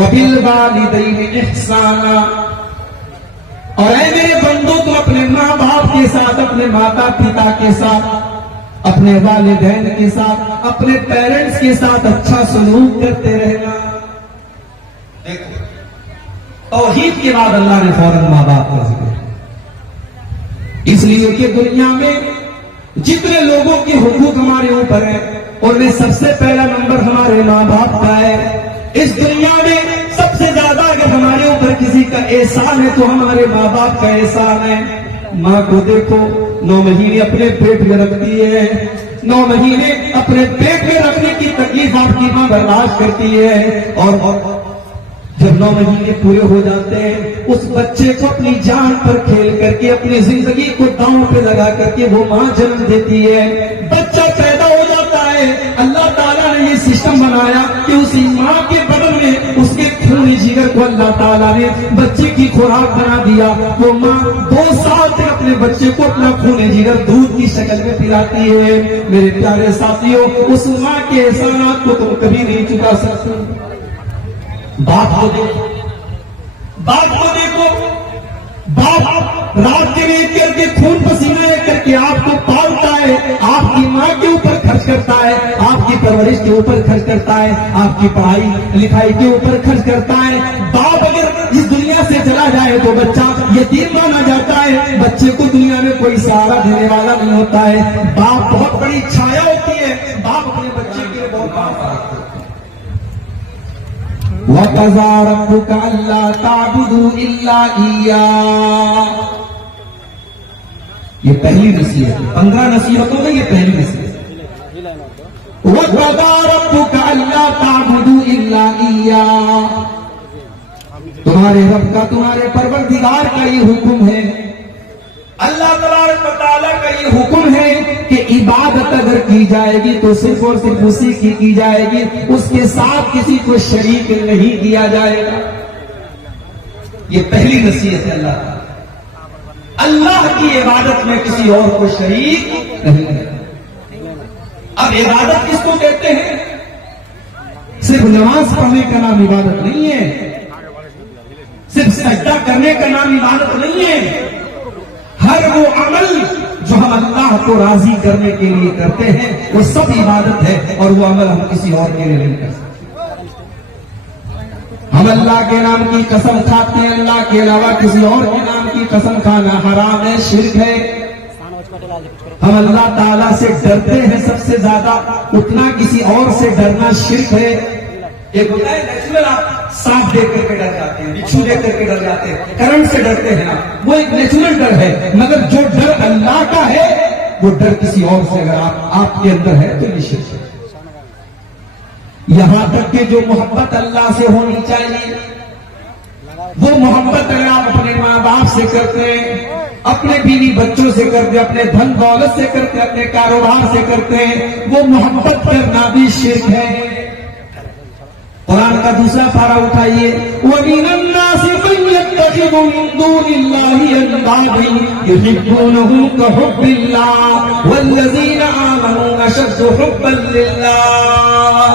وَبِالْوَالِدَيْنِ إِحْسَانًا، اور اے میرے بندو تم اپنے ماں باپ کے ساتھ، اپنے ماتا پتا کے ساتھ، اپنے والدین کے ساتھ، اپنے پیرنٹس کے ساتھ اچھا سلوک کرتے رہنا۔ دیکھو توحید کے بعد اللہ نے فوراً ماں باپ کا ذکر، اس لیے کہ دنیا میں جتنے لوگوں کے حقوق ہمارے اوپر ہیں ان میں سب سے پہلا نمبر ہمارے ماں باپ کا ہے۔ اس دنیا میں سب سے زیادہ اگر ہمارے اوپر کسی کا احسان ہے تو ہمارے ماں باپ کا احسان ہے۔ ماں کو دیکھو 9 مہینے اپنے پیٹ میں رکھتی ہے، 9 مہینے اپنے پیٹ میں رکھنے کی تکلیف آپ کی ماں برداشت کرتی ہے، اور جب 9 مہینے پورے ہو جاتے ہیں اس بچے کو اپنی جان پر کھیل کر کے، اپنی زندگی کو داؤں پہ لگا کر کے وہ ماں جنم دیتی ہے۔ بچہ پیدا ہو جاتا ہے، اللہ تعالیٰ نے یہ سسٹم بنایا کہ اسی ماں کے بدن میں اس کے خون جگر کو اللہ تعالیٰ نے بچے کی خوراک بنا دیا۔ وہ ماں 2 سال تک اپنے بچے کو اپنا خون جگر دودھ کی شکل میں پلاتی ہے۔ میرے پیارے ساتھیوں، اس ماں کے احسانات کو تم کبھی نہیں چکا سکتے۔ باپ کو دیکھو، باپ کو دیکھو، باپ رات کے لیے کر کے خون پسینہ لے کر کے آپ کو پالتا ہے، آپ کی ماں کے اوپر خرچ کرتا ہے، آپ کی پرورش کے اوپر خرچ کرتا ہے، آپ کی پڑھائی لکھائی کے اوپر خرچ کرتا ہے۔ باپ اگر اس دنیا سے چلا جائے تو بچہ یتیم مانا جاتا ہے، بچے کو دنیا میں کوئی سہارا دینے والا نہیں ہوتا ہے۔ باپ بہت بڑی چھایا ہوتی ہے، باپ اپنے بچے کے لیے بہت بڑا ہے۔ وَقَضَىٰ رَبُّكَ أَلَّا تَعْبُدُوا إِلَّا إِيَّاهُ، یہ پہلی نصیحت ہے، 15 نصیحتوں میں یہ پہلی نصیحت ہے۔ وَقَضَىٰ رَبُّكَ أَلَّا تَعْبُدُوا إِلَّا إِيَّاهُ، تمہارے رب کا، تمہارے پروردگار کا یہ حکم ہے، اللہ تبارک و تعالیٰ کا یہ حکم ہے کہ عبادت اگر کی جائے گی تو صرف اور صرف اسی کی جائے گی، اس کے ساتھ کسی کو شریک نہیں کیا جائے گا۔ یہ پہلی نصیحت ہے اللہ تعالیٰ، اللہ کی عبادت میں کسی اور کو شریک نہیں ہے۔ اب عبادت کس کو کہتے ہیں؟ صرف نماز پڑھنے کا نام عبادت نہیں ہے، صرف سجدہ کرنے کا نام عبادت نہیں ہے۔ ہر وہ عمل جو ہم اللہ کو راضی کرنے کے لیے کرتے ہیں وہ سب عبادت ہے، اور وہ عمل ہم کسی اور کے لیے نہیں کر سکتے۔ ہم اللہ کے نام کی قسم کھاتے ہیں، اللہ کے علاوہ کسی اور کے نام کی قسم کھانا حرام ہے، شرک ہے۔ ہم اللہ تعالیٰ سے ڈرتے ہیں سب سے زیادہ، اتنا کسی اور سے ڈرنا شرک ہے۔ ایک ہوتا ہے نیچرل، آپ سانپ دیکھ کر کے ڈر جاتے ہیں، بچھو دیکھ کر کے ڈر جاتے ہیں، کرنٹ سے ڈرتے ہیں آپ، وہ ایک نیچرل ڈر ہے، مگر جو ڈر اللہ کا ہے وہ ڈر کسی اور سے اگر آپ کے اندر ہے تو یہ شرک ہے۔ یہاں تک کہ جو محبت اللہ سے ہونی چاہیے وہ محبت اگر آپ اپنے ماں باپ سے کرتے ہیں، اپنے بیوی بچوں سے کرتے ہیں، اپنے دھن دولت سے کرتے ہیں، اپنے کاروبار سے کرتے ہیں، وہ محبت کرنا بھی شرک ہے۔ قرآن کا دوسرا پارہ اٹھائیے، وَمِنَ النَّاسِ مَن يَتَّخِذُ مِن دُونِ اللَّهِ أَندَادًا يُحِبُّونَهُم كَحُبِّ اللَّهِ وَالَّذِينَ آمَنُوا أَشَدُّ حُبًّا لِلَّهِ۔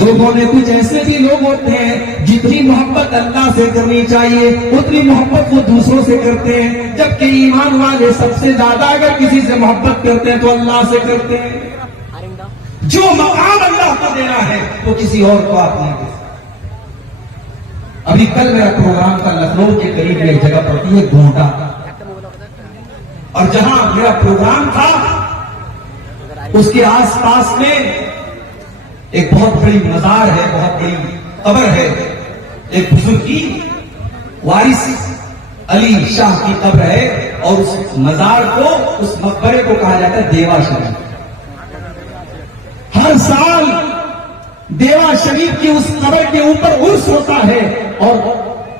لوگوں میں کچھ ایسے بھی لوگ ہوتے ہیں جتنی محبت اللہ سے کرنی چاہیے اتنی محبت وہ دوسروں سے کرتے ہیں، جبکہ ایمان والے سب سے زیادہ اگر کسی سے محبت کرتے ہیں تو اللہ سے کرتے ہیں۔ جو مقام اللہ کو دینا ہے وہ کسی اور کو آپ نہیں دے سکتے۔ ابھی کل میرا پروگرام تھا لکھنؤ کے قریب ایک جگہ پڑتی ہے گھونٹا، اور جہاں میرا پروگرام تھا اس کے آس پاس میں ایک بہت بڑی مزار ہے، بہت بڑی قبر ہے، ایک بزرگ کی وارث علی شاہ کی قبر ہے، اور اس مزار کو، اس مقبرے کو کہا جاتا ہے دیوا شریف۔ ہر سال دیوا شریف کی اس قبر کے اوپر عرس ہوتا ہے، اور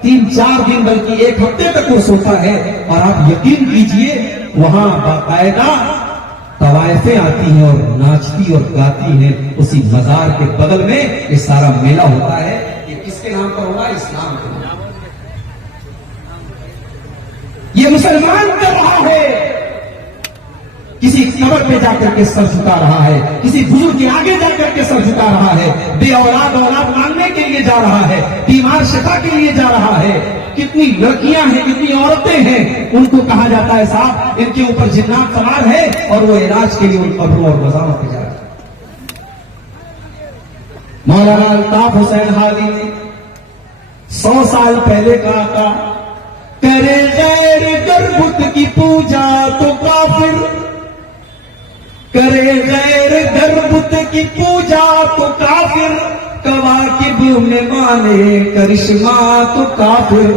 3-4 دن بلکہ 1 ہفتے تک عرس ہوتا ہے، اور آپ یقین کیجئے وہاں باقاعدہ طوائفیں آتی ہیں اور ناچتی اور گاتی ہیں اسی مزار کے بغل میں۔ یہ سارا میلہ ہوتا ہے، یہ کس کے نام پر ہوگا؟ اسلام کے نام۔ یہ مسلمان کر رہا ہے کسی قبر پہ جا کر کے سر جھکا رہا ہے، کسی بزرگ کے آگے جا کر کے سر جھکا رہا ہے، بے اولاد مانگنے کے لیے جا رہا ہے، بیمار شفا کے لیے جا رہا ہے. کتنی لڑکیاں ہیں، کتنی عورتیں ہیں، ان کو کہا جاتا ہے صاحب ان کے اوپر جنات سوار ہے اور وہ علاج کے لیے ان قبروں اور مزاروں پہ جا رہے ہیں. مولانا الطاف حسین ہادی نے 100 سال پہلے کہا تھا، کرے غیر گر بت کی پوجا تو کافر، کرے غیر گر بت کی پوجا تو کافر، کواکب میں مانے کرشمہ تو کافر،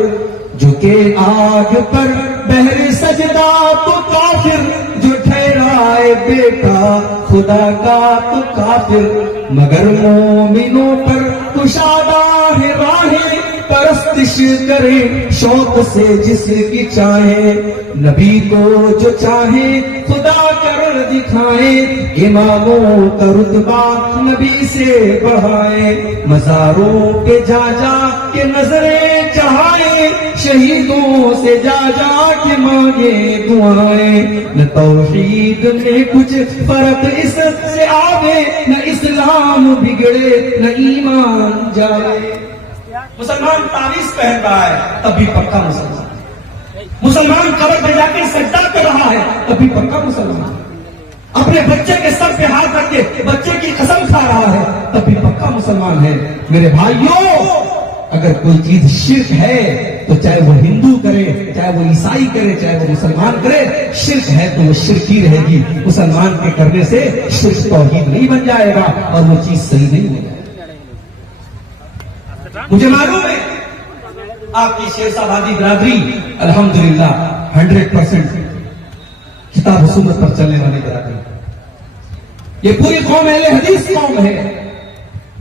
جھکے آگ پر بہر سجدہ تو کافر، جو ٹھہرائے بیٹا خدا کا تو کافر، مگر مومنوں پر کشادہ ہے راہیں، پرستش کرے شوق سے جس کی چاہے، نبی کو جو چاہے خدا کر دکھائے، اماموں کا رتبہ نبی سے بڑھائے، مزاروں پہ جا جا کے نظریں چڑھائے، شہیدوں سے جا جا کے مانگے دعائیں، نہ توحید میں کچھ فرق اس سے آوے، نہ اسلام بگڑے نہ ایمان جائے. مسلمان تعویذ پہن رہا ہے تب بھی پکا مسلمان، مسلمان قبر پہ جا کے سجدہ کر رہا ہے تب بھی پکا مسلمان، اپنے بچے کے سر پہ ہاتھ رکھ کے بچے کی قسم کھا رہا ہے تب بھی پکا مسلمان ہے. میرے بھائیوں، اگر کوئی چیز شرک ہے تو چاہے وہ ہندو کرے، چاہے وہ عیسائی کرے، چاہے وہ مسلمان کرے، شرک ہے تو وہ شرک ہی رہے گی. مسلمان کے کرنے سے شرک توحید نہیں بن جائے گا اور وہ چیز صحیح نہیں ہو جائے گی. مجھے معلوم ہے آپ کی شیر صاحبادی برادری الحمدللہ 100% کتاب و سنت پر چلنے والی برادری، یہ پوری قوم اہل حدیث قوم ہے،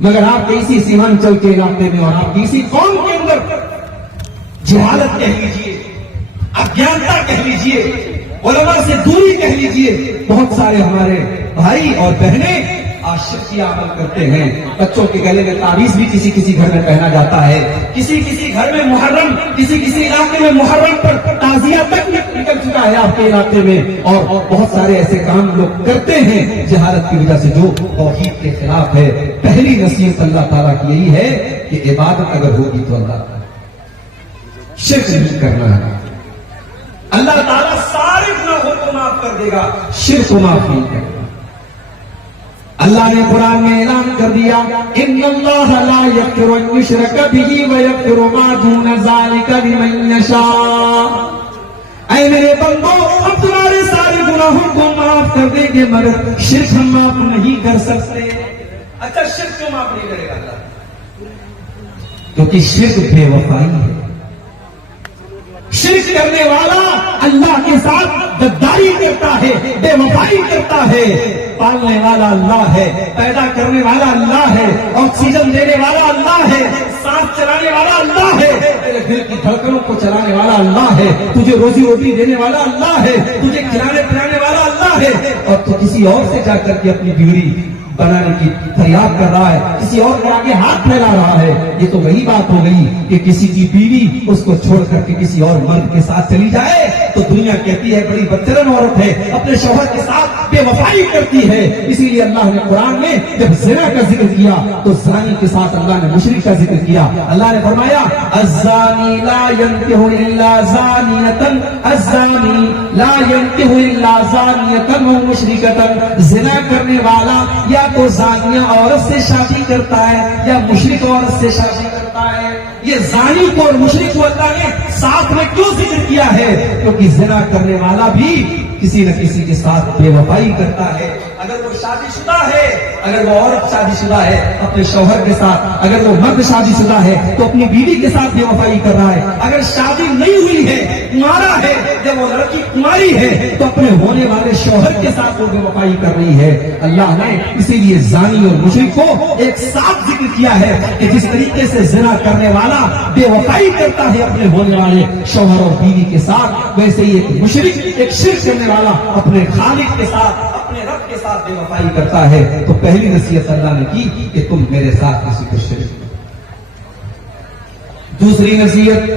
مگر آپ کے اسی سیمانچل کے علاقے میں اور آپ کی اسی قوم کے اندر جہالت کہہ لیجیے، اجانتا کہہ لیجیے، علماء سے دوری کہہ لیجیے، بہت سارے ہمارے بھائی اور بہنیں آج شرکی عمل کرتے ہیں. بچوں کے گلے میں تعویذ بھی کسی کسی گھر میں پہنا جاتا ہے، کسی کسی گھر میں محرم، کسی کسی علاقے میں محرم پر تعزیہ تک نکل چکا ہے آپ کے علاقے میں، اور بہت سارے ایسے کام لوگ کرتے ہیں جہالت کی وجہ سے جو توحید کے خلاف ہے. پہلی نصیحت اللہ تعالیٰ کی یہی ہے کہ عبادت اگر ہوگی تو اللہ شرک نہیں کرنا ہے. اللہ تعالیٰ سارے گناہوں کو معاف کر دے گا، شرک کو معاف نہیں کرے گا. اللہ نے قرآن میں اعلان کر دیا، ان اللہ لا یغفر ان یشرک بہ ویغفر ما دون ذلک لمن یشاء. اے میرے بندو، ہم تمہارے سارے گناہوں کو معاف کر دیں گے مگر شرک ہم معاف نہیں کر سکتے. اچھا شرک کیوں معاف نہیں کرے گا اللہ؟ کیونکہ شرک بے وفائی ہے. شرک کرنے والا اللہ کے ساتھ غداری کرتا ہے، بے وفائی کرتا ہے. پالنے والا اللہ ہے، پیدا کرنے والا اللہ ہے، آکسیجن دینے والا اللہ ہے، سانس چلانے والا اللہ ہے، تیرے دل کی دھڑکنوں کو چلانے والا اللہ ہے، تجھے روزی روٹی دینے والا اللہ ہے، تجھے کھلانے پلانے والا اللہ ہے. اور تو کسی اور سے جا کر کے اپنی بیوی بنانے کی فریاد کر رہا ہے، کسی اور کے آگے ہاتھ پھیلا رہا ہے. یہ تو وہی بات ہو گئی کہ کسی کی بیوی اس کو چھوڑ کر کے کسی اور مرد کے ساتھ چلی جائے تو دنیا کہتی ہے بڑی بدچلن عورت ہے، اپنے شوہر کے ساتھ بے وفائی کرتی ہے. اسی لیے اللہ نے قرآن میں جب زنا کا ذکر کیا تو زانی کے ساتھ اللہ نے مشرک کا ذکر کیا. اللہ نے فرمایا الزانی لا ينکح الا زانیۃ، الزانی لا ينکح الا زانیۃ ومشرکۃ. زنا کرنے والا یا تو زانیہ عورت سے شادی کرتا ہے یا مشرک عورت سے شادی کرتا ہے. یہ زانی کو اور مشرک کو اللہ نے ساتھ میں کیوں ذکر کیا ہے؟ کیونکہ زنا کرنے والا بھی کسی نہ کسی کے ساتھ بے وفائی کرتا ہے. اگر وہ شادی شدہ ہے، اگر وہ عورت شادی شدہ ہے اپنے شوہر کے ساتھ، اگر وہ مرد شادی شدہ ہے تو اپنی بیوی کے ساتھ بے وفائی کر رہا ہے. اگر شادی نہیں ہوئی ہے، کمارا ہے، جب وہ لڑکی کماری ہے تو اپنے ہونے والے شوہر کے ساتھ وہ بے وفائی کر رہی ہے. اللہ نے اسی لیے زانی اور مشرک کو ایک ساتھ ذکر کیا ہے کہ جس طریقے سے زنا کرنے والا بے وفائی کرتا ہے اپنے ہونے والے شوہر اور بیوی کے ساتھ، ویسے ہی ایک مشرک، ایک شرک کرنے والا اپنے خالق کے ساتھ، اپنے رب کے ساتھ بے وفائی کرتا ہے. تو پہلی نصیحت اللہ نے کی کہ تم میرے ساتھ کسی کو شرک. دوسری نصیحت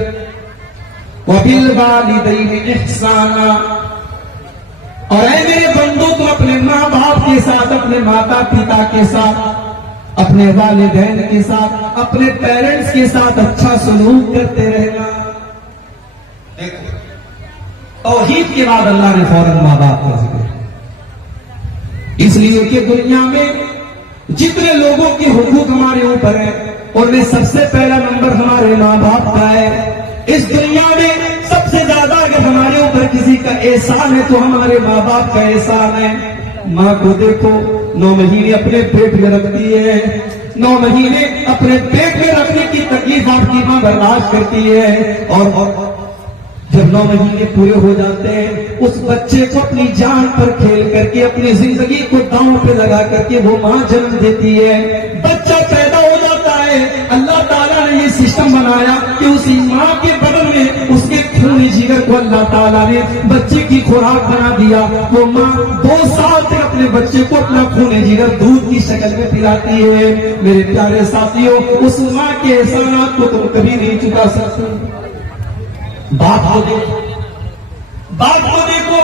وَبِالْوَالِدَيْنِ إِحْسَانًا. اور اے میرے بندو، کے ساتھ، اپنے ماتا پتا کے ساتھ، اپنے والدین کے ساتھ، اپنے پیرنٹس کے ساتھ اچھا سلوک کرتے رہنا. دیکھو توحید کے بعد اللہ نے فوراً ماں باپ کا ذکر کیا، اس لیے کہ دنیا میں جتنے لوگوں کے حقوق ہمارے اوپر ہیں ان میں سب سے پہلا نمبر ہمارے ماں باپ کا ہے. اس دنیا میں سب سے زیادہ اگر ہمارے اوپر کسی کا احسان ہے تو ہمارے ماں باپ کا احسان ہے. ماں کو دیکھو 9 مہینے اپنے پیٹ میں رکھتی ہے، 9 مہینے اپنے پیٹ میں رکھنے کی تکلیف آپ کی ماں برداشت کرتی ہے، اور جب 9 مہینے پورے ہو جاتے ہیں اس بچے کو اپنی جان پر کھیل کر کے، اپنی زندگی کو داؤں پہ لگا کر کے وہ ماں جنم دیتی ہے. بچہ پیدا ہو جاتا ہے، اللہ تعالیٰ نے یہ سسٹم بنایا کہ اسی ماں کے بدن میں اس کے خون جگر کو اللہ تعالیٰ نے بچے کی خوراک بنا دیا. وہ ماں 2 سال تک اپنے بچے کو اپنا خون جگر دودھ کی شکل میں پلاتی ہے. میرے پیارے ساتھیوں، اس ماں کے احسانات کو تم کبھی نہیں چکا سکتے. باپ کو دیکھو، باپ کو دیکھو،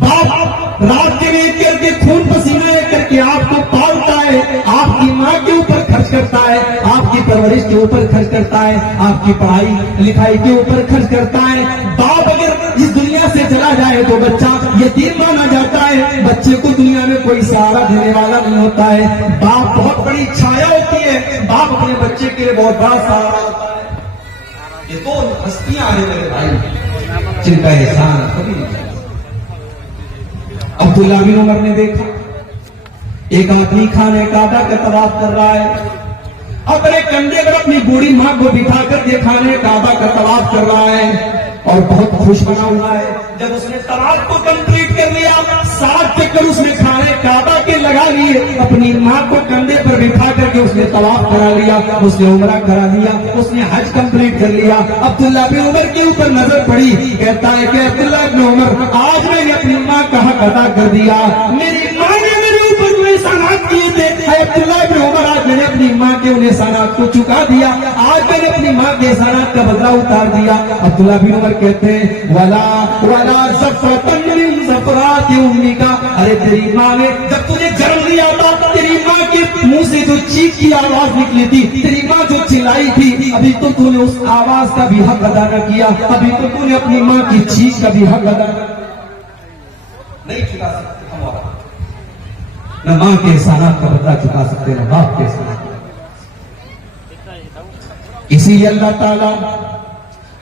باپ رات کے لیے کر کے خون پسینہ لے کر کے آپ کو پالتا ہے، آپ کی ماں کے اوپر خرچ کرتا ہے، آپ کی پرورش کے اوپر خرچ کرتا ہے، آپ کی پڑھائی لکھائی کے اوپر خرچ کرتا ہے. باپ اگر اس دنیا سے چلا جائے تو بچہ یتیم مانا جاتا ہے، بچے کو دنیا میں کوئی سہارا دینے والا نہیں ہوتا ہے. باپ بہت بڑی چھایا ہوتی ہے، باپ اپنے بچے کے لیے بہت بڑا سہارا ہوتا ہے. یہ 2 ہستیاں آنے میرے بھائی جن کا احسان کبھی نہیں. عبداللہ بن عمر نے دیکھا ایک آدمی خانہ کعبہ کا طواف کر رہا ہے، اپنے کندھے پر اپنی بوڑھی ماں کو بٹھا کر یہ خانہ کعبہ کا طواف کر رہا ہے اور بہت خوش بنا ہوا ہے. جب اس نے طواف کو کمپلیٹ کر لیا، 7 چکر اس نے خانہ کعبہ کے لگا لیے، اپنی ماں کو کندھے پر بٹھا کر کے اس نے طواف کرا لیا، اس نے عمرہ کرا لیا، اس نے حج کمپلیٹ کر لیا. عبداللہ بن عمر کے اوپر نظر پڑی، کہتا ہے کہ عبداللہ بن عمر آج میں نے اپنی ماں کا حق ادا کر دیا. میری ماں نے میرے اوپر جو احسانات کیے تھے، عبداللہ بن عمر آج میں نے اپنی ماں کے ان احسانات کو چکا دیا، آج میں نے اپنی ماں کے احسانات کا بدلہ اتار دیا. عبداللہ بن عمر کہتے ہیں وَلَا زَفْرَةً مِّن زَفْرَاتِ أُمِّكَ، ارے تیری ماں نے جب تجھے جنم دیا تھا، تیری ماں کے منہ سے جو چیخ کی آواز نکلی تھی، تیری ماں جو چلائی تھی، ابھی تو نے اس آواز کا بھی حق ادا نہ کیا، ابھی تو نے اپنی ماں کی چیخ کا بھی حق ادا نہیں چکا سکتے. نہ ماں کے احسانات کا بدلہ چکا سکتے، نہ باپ کے احسانات. اسی لیے اللہ تعالیٰ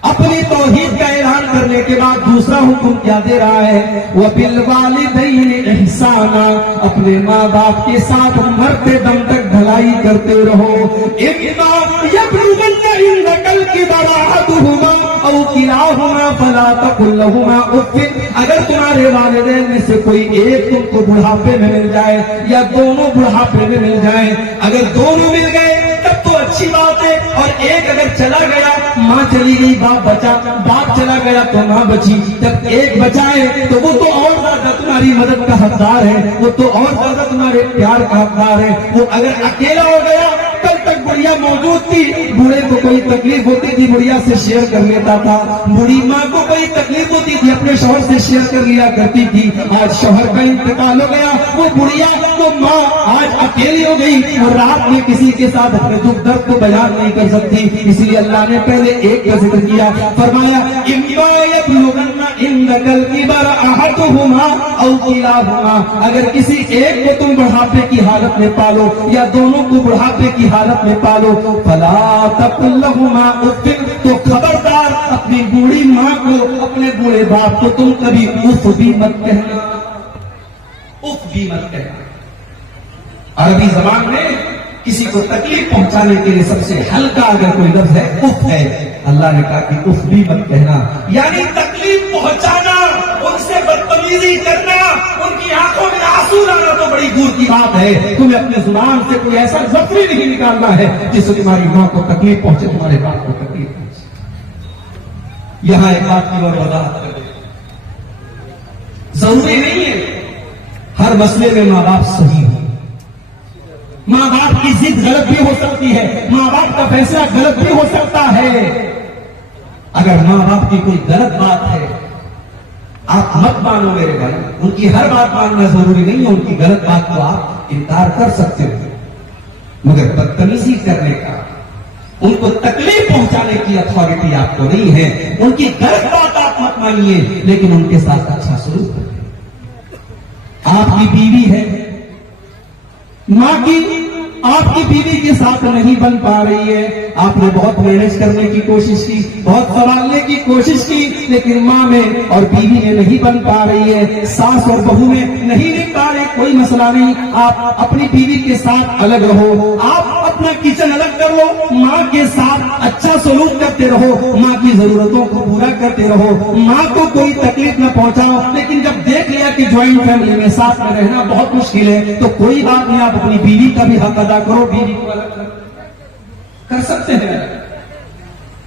اپنی توحید کا اعلان کرنے کے بعد دوسرا حکم کیا دے رہا ہے، وَبِالْوَالِدَيْنِ إِحْسَانًا، اپنے ماں باپ کے ساتھ مرتے دم تک بھلائی کرتے رہو. إِمَّا يَبْلُغَنَّ عِندَكَ الْكِبَرَ أَحَدُهُمَا أَوْ كِلَاهُمَا فَلَا تَقُل لَّهُمَا أُفٍّ، اگر تمہارے والدین میں سے کوئی ایک تم کو بڑھاپے میں مل جائے یا دونوں بڑھاپے میں مل جائیں، اگر دونوں مل گئے تب تو اچھی بات ہے، اور ایک اگر چلا گیا، ماں چلی گئی باپ بچا، باپ چلا گیا تو ماں بچی، جب ایک بچا ہے تو وہ تو اور زیادہ تمہاری مدد کا حقدار ہے، وہ تو اور زیادہ تمہارے پیار کا حقدار ہے. وہ اگر اکیلا ہو گیا، کل تک بڑھیا موجود تھی، بوڑھے کو کوئی تکلیف ہوتی تھی بڑھیا سے شیئر کر لیتا تھا، بوڑھی ماں کو کوئی تکلیف ہوتی تھی اپنے شوہر سے شیئر کر لیا کرتی تھی. آج شوہر کا انتقال ہو گیا، وہ بڑھیا وہ ماں آج اکیلی ہو گئی اور رات میں کسی کے ساتھ اپنے دکھ درد کو بیان نہیں کر سکتی. اسی لیے اللہ نے پہلے ایک کا ذکر کیا، فرمایا إِمَّا يَبْلُغَنَّ عِندَكَ الْكِبَرَ أَحَدُهُمَا أَوْ كِلَاهُمَا، اگر کسی ایک کو تم بڑھاپے کی حالت میں پالو یا دونوں کو بڑھاپے کی حالت میں پالو، فَلَا تَقُل لَّهُمَا أُفٍّ، تو خبردار اپنی بوڑھی ماں کو، اپنے بوڑھے باپ کو تم کبھی اف بھی مت کہنا، اف بھی مت کہنا. عربی زبان میں کسی کو تکلیف پہنچانے کے لیے سب سے ہلکا اگر کوئی لفظ ہے اف ہے. اللہ نے کہا کہ اف بھی مت کہنا، یعنی تکلیف پہنچانا، ان سے بدتمیزی کرنا، ان کی آنکھوں میں آنسو لانا تو بڑی دور کی بات ہے. تمہیں اپنے زبان سے کوئی ایسا لفظ نہیں نکالنا ہے جس سے تمہاری ماں کو تکلیف پہنچے، تمہارے باپ کو تکلیف پہنچے. یہاں ایک بات کی اور وضاحت کر دیں، ضروری نہیں ہے ہر مسئلے میں ماں باپ صحیح ہو. ماں باپ کی ضد غلط بھی ہو سکتی ہے، ماں باپ کا فیصلہ غلط بھی ہو سکتا ہے. اگر ماں باپ کی کوئی غلط بات ہے آپ مت مانو میرے بھائی، ان کی ہر بات ماننا ضروری نہیں ہے، ان کی غلط بات کو آپ انکار کر سکتے ہو، مگر بدتمیزی کرنے کا، ان کو تکلیف پہنچانے کی اتھارٹی آپ کو نہیں ہے. ان کی غلط بات آپ مت مانیے، لیکن ان کے ساتھ اچھا سلوک کریں. آپ کی بیوی ہے، ماں کی آپ کی بیوی کے ساتھ نہیں بن پا رہی ہے، آپ نے بہت مینج کرنے کی کوشش کی، بہت سنبھالنے کی کوشش کی، لیکن ماں میں اور بیوی میں نہیں بن پا رہی ہے، ساس اور بہو میں نہیں بن پا رہی. کوئی مسئلہ نہیں، آپ اپنی بیوی کے ساتھ الگ رہو، آپ اپنا کچن الگ کر لو، ماں کے ساتھ اچھا سلوک کرتے رہو، ماں کی ضرورتوں کو پورا کرتے رہو، ماں کو کوئی تکلیف نہ پہنچاؤ. لیکن جب دیکھ لیا کہ جوائنٹ فیملی میں ساتھ میں رہنا بہت مشکل ہے، تو کوئی بات نہیں، آپ اپنی بیوی کا بھی حق ادا کرو، بیوی کو الگ کر سکتے ہیں.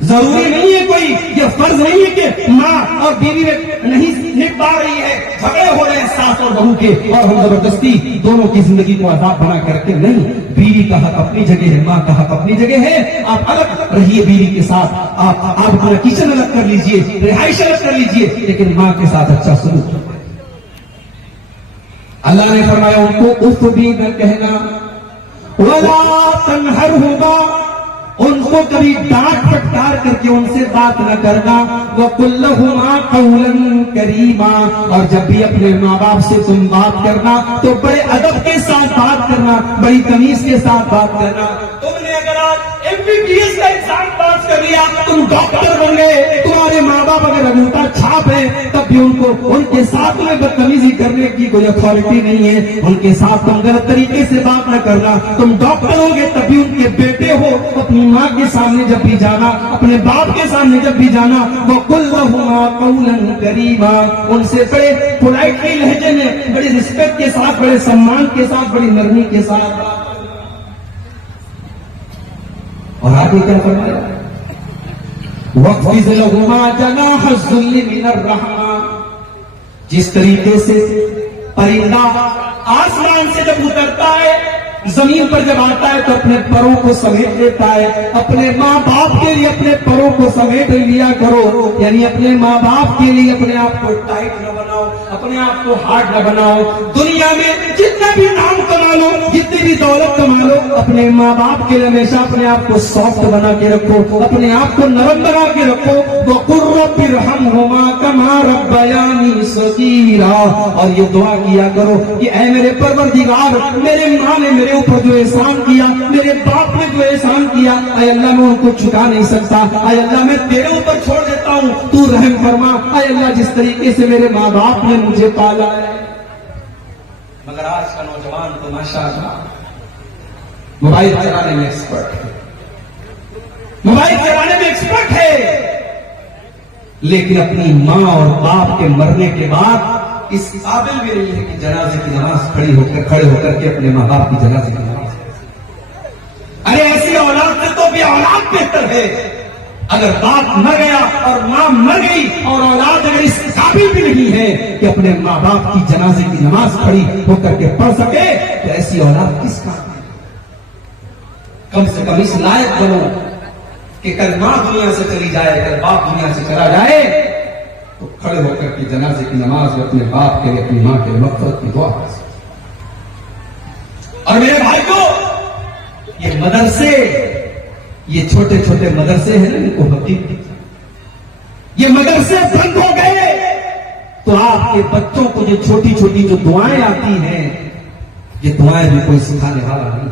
ضروری نہیں ہے، کوئی یہ فرض نہیں ہے کہ ماں اور بیوی میں نہیں نپٹ پا رہی ہے، جھگڑے ہو رہے ہیں ساس اور بہو کے، اور ہم زبردستی دونوں کی زندگی کو عذاب بنا کر کے نہیں. بیوی کا حق اپنی جگہ ہے، ماں کا حق اپنی جگہ ہے. آپ الگ رہیے بیوی کے ساتھ، آپ اپنا کچن الگ کر لیجئے، رہائش الگ کر لیجئے، لیکن ماں کے ساتھ اچھا سلوک. اللہ نے فرمایا ان کو اف بھی نہ کہنا، وَلَا تَنْهَرْهُمَا، ان کو کبھی ڈانٹ پھٹکار کر کے ان سے بات نہ کرنا. وَقُلْ لَهُمَا قَوْلًا كَرِيمًا، اور جب بھی اپنے ماں باپ سے تم بات کرنا تو بڑے ادب کے ساتھ بات کرنا، بڑی تمیز کے ساتھ بات کرنا. تم نے اگر آج MBBS کا ایگزام پاس کر لیا، تم ڈاکٹر بن گئے، تمہارے ماں باپ اگر انگوٹھا چھاپ ہے، تب بھی ان کو ان کے ساتھ میں بدتمیزی کرنے کی کوئی اتھارٹی نہیں ہے. ان کے ساتھ تم غلط طریقے سے بات نہ کرنا. تم ڈاکٹر ہو گے تب بھی ان کے بیٹے ہو، اپنی ماں کے سامنے جب بھی جانا، اپنے باپ کے سامنے جب بھی جانا، وَقُلْ لَهُمَا قَوْلًا كَرِيمًا، ان سے بڑے پولائٹلی لہجے میں، بڑی رسپیکٹ کے ساتھ، بڑے سمان کے ساتھ، بڑی نرمی کے ساتھ. اور آگے کیا فرمایا؟ وَاخْفِضْ لَهُمَا جَنَاحَ الذُّلِّ مِنَ الرَّحْمَةِ، جس طریقے سے پرندہ آسمان سے جب اترتا ہے، زمین پر جب آتا ہے تو اپنے پروں کو سمیٹ لیتا ہے. اپنے ماں باپ کے لیے اپنے پروں کو سمیٹ لیا کرو، یعنی اپنے ماں باپ کے لیے اپنے آپ کو ٹائٹ نہ بناؤ، اپنے آپ کو ہارڈ نہ بناؤ. دنیا میں جتنا بھی نام کما لو، جتنی بھی دولت کما لو، اپنے ماں باپ کے لیے ہمیشہ اپنے آپ کو سافٹ بنا کے رکھو، اپنے آپ کو نرم بنا کے رکھو. وَقُلْ رَبِّ ارْحَمْهُمَا كَمَا رَبَّيَانِي صَغِيرًا، اور یہ دعا کیا کرو کہ اے میرے پروردگار، میرے ماں نے میرے اوپر جو احسان کیا، میرے باپ نے جو احسان کیا، اے اللہ میں ان کو چکا نہیں سکتا. اے اللہ میں تیرے اوپر چھوڑ دیتا ہوں، تو رحم فرما. اے اللہ جس طریقے سے میرے ماں باپ نے مجھے پالا ہے. مگر آج کا نوجوان تو ماشاءاللہ موبائل چلانے میں ایکسپرٹ ہے، موبائل چلانے میں ایکسپرٹ ہے، لیکن اپنی ماں اور باپ کے مرنے کے بعد اس قابل بھی نہیں ہے کہ جنازے کی نماز کھڑے ہو کر کے اپنے ماں باپ کی جنازے کی نماز. ارے ایسی اولاد سے تو بھی اولاد بہتر ہے. اگر باپ مر گیا اور ماں مر گئی اور اولاد اگر اس قابل بھی نہیں ہے کہ اپنے ماں باپ کی جنازے کی نماز کھڑی ہو کر کے پڑھ سکے، تو ایسی اولاد کس کا؟ کم سے کم اس لائق بنو کہ کل ماں دنیا سے چلی جائے، کل باپ دنیا سے چلا جائے تو کھڑے ہو کر کے جنازے کی نماز میں اپنے باپ کے لیے، اپنی ماں کے مغفرت کی دعا کر سکتے. اور میرے بھائی کو یہ مدرسے، یہ چھوٹے چھوٹے مدرسے ہیں نا، ان کو حقیقت یہ مدرسے بند ہو گئے تو آپ کے بچوں کو جو چھوٹی چھوٹی جو دعائیں آتی ہیں، یہ دعائیں بھی کوئی سکھانے والا نہیں.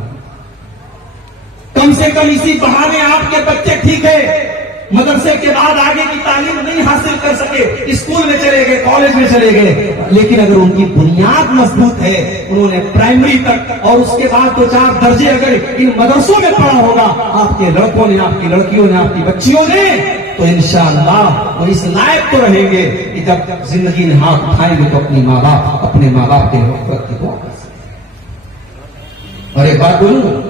کم سے کم اسی بہانے آپ کے بچے ٹھیک ہے، مدرسے کے بعد آگے کی تعلیم نہیں حاصل کر سکے، اسکول میں چلے گئے، کالج میں چلے گئے، لیکن اگر ان کی بنیاد مضبوط ہے، انہوں نے پرائمری تک اور اس کے بعد تو 4 درجے اگر ان مدرسوں میں پڑھا ہوگا آپ کے لڑکوں نے، آپ کی لڑکیوں نے، آپ کی بچیوں نے، تو انشاءاللہ وہ اس لائق تو رہیں گے کہ جب زندگی میں ہاتھ اٹھائیں گے تو اپنے ماں باپ کے مغفرت کی دعا کر سکیں. اور ایک بات بولوں،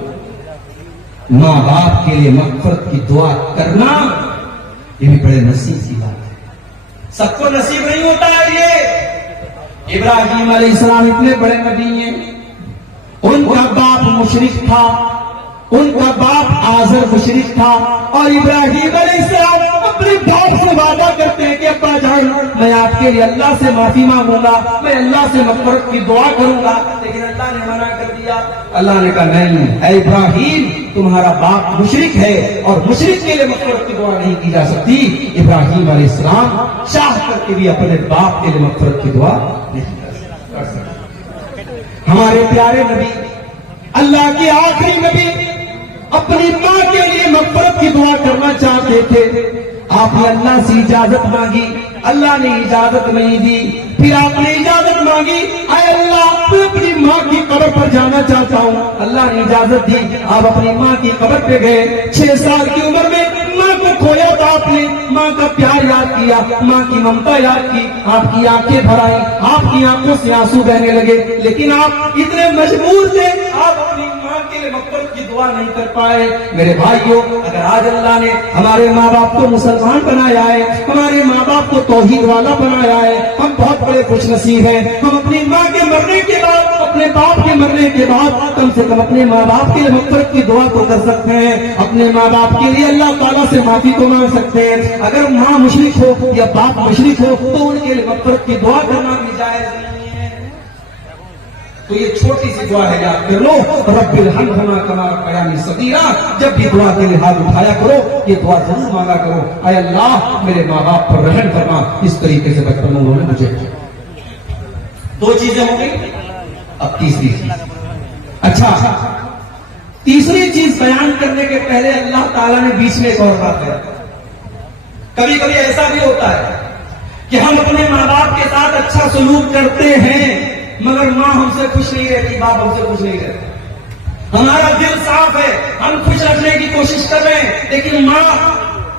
ماں باپ کے لیے مغفرت کی دعا کرنا یہ بھی بڑے نصیب کی بات ہے. سب کو نصیب نہیں ہوتا ہے. یہ ابراہیم علیہ السلام اتنے بڑے نبی ہیں، ان کا باپ مشرک تھا، ان کا باپ آزر مشرک تھا، اور ابراہیم علیہ السلام اپنے باپ سے وعدہ کرتے ہیں کہ پاس جاؤں میں آپ کے لیے اللہ سے معافی مانگوں گا, میں اللہ سے مغفرت کی دعا کروں گا, لیکن اللہ نے منع کر دیا. اللہ نے کہا نہیں اے ابراہیم, تمہارا باپ مشرک ہے اور مشرک کے لیے مغفرت کی دعا نہیں کی جا سکتی. ابراہیم علیہ السلام چاہ کر کے بھی اپنے باپ کے لیے مغفرت کی دعا نہیں کر سکتے. ہمارے پیارے نبی, اللہ کے آخری نبی, اپنی ماں کے لیے مغفرت کی دعا کرنا چاہتے تھے. آپ نے اللہ سے اجازت مانگی, اللہ نے اجازت نہیں دی. پھر آپ نے اجازت مانگی, اے اللہ میں اپنی ماں کی قبر پر جانا چاہتا ہوں. اللہ نے اجازت دی, آپ اپنی ماں کی قبر پہ گئے. 6 سال کی عمر میں ماں کو کھویا تو آپ نے ماں کا پیار یاد کیا, ماں کی ممتا یاد کی, آپ کی آنکھیں بھر آئی, آپ کی آنکھوں سے آنسو بہنے لگے. لیکن آپ اتنے مجبور تھے, آپ اپنی ماں کے لیے مغفرت کی دعا نہیں کر پائے. میرے بھائیوں, اگر آج اللہ نے ہمارے ماں باپ کو مسلمان بنایا ہے, ہمارے ماں باپ کو توحید والا بنایا ہے, ہم بہت بڑے خوش نصیب ہیں. ہم اپنی ماں کے مرنے کے بعد, اپنے باپ کے مرنے کے بعد کم سے کم اپنے ماں باپ کے لیے مغفرت کی دعا تو کر سکتے ہیں. اپنے ماں باپ کے لیے اللہ تعالیٰ سے معافی تو مانگ سکتے ہیں. اگر ماں مشرک ہو یا باپ مشرک ہو تو ان کے لیے مغفرت کی دعا کرنا بھی جائز نہیں ہے. تو یہ چھوٹی سی دعا ہے, یاد کر لو, رب ارحمہما کما ربیانی صغیرا. جب بھی دعا کے لیے ہاتھ اٹھایا کرو, یہ دعا ضرور مانگا کرو, اے اللہ میرے ماں باپ پر رحم فرما. اس طریقے سے بچپن میں انہوں نے مجھے 2 چیزیں ہو گئی. اب تیسری چیز. اچھا, تیسری چیز بیان کرنے کے پہلے اللہ تعالیٰ نے بیچ میں ایک اور بات ہے. کبھی کبھی ایسا بھی ہوتا ہے کہ ہم اپنے ماں باپ کے ساتھ اچھا سلوک کرتے ہیں, مگر ماں ہم سے خوش نہیں رہتی, باپ ہم سے خوش نہیں رہتے. ہمارا دل صاف ہے, ہم خوش رکھنے کی کوشش کر رہے ہیں, لیکن ماں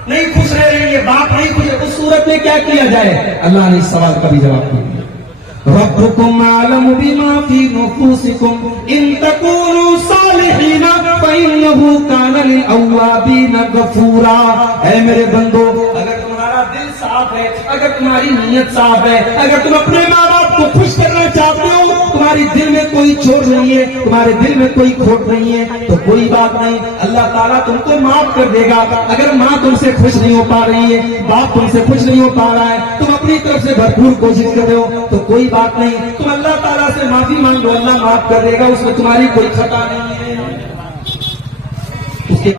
نہیں خوش رہ رہی ہے, باپ نہیں خوش ہے. اس صورت میں کیا کیا جائے؟ اللہ نے اس سوال کا بھی جواب دیا. ربکم اعلم بما فی نفوسکم ان تکونوا صالحین فانہ کان للأوابین غفورا. اے میرے بندو, اگر تمہارا دل صاف ہے, اگر تمہاری نیت صاف ہے, اگر تم اپنے ماں باپ کو خوش کرنا چاہتے ہو, تمہاری دل میں کوئی چوٹ نہیں ہے, تمہارے دل میں کوئی کھوٹ نہیں ہے, تو کوئی بات نہیں, اللہ تعالیٰ تم کو معاف کر دے گا. اگر ماں تم سے خوش نہیں ہو پا رہی ہے, باپ تم سے خوش نہیں ہو پا رہا ہے, تم اپنی طرف سے بھرپور کوشش کر رہے ہو, تو کوئی بات نہیں, تم اللہ تعالیٰ سے معافی مانگ لو, اللہ معاف کر دے گا, اس میں تمہاری کوئی خطا نہیں ہے.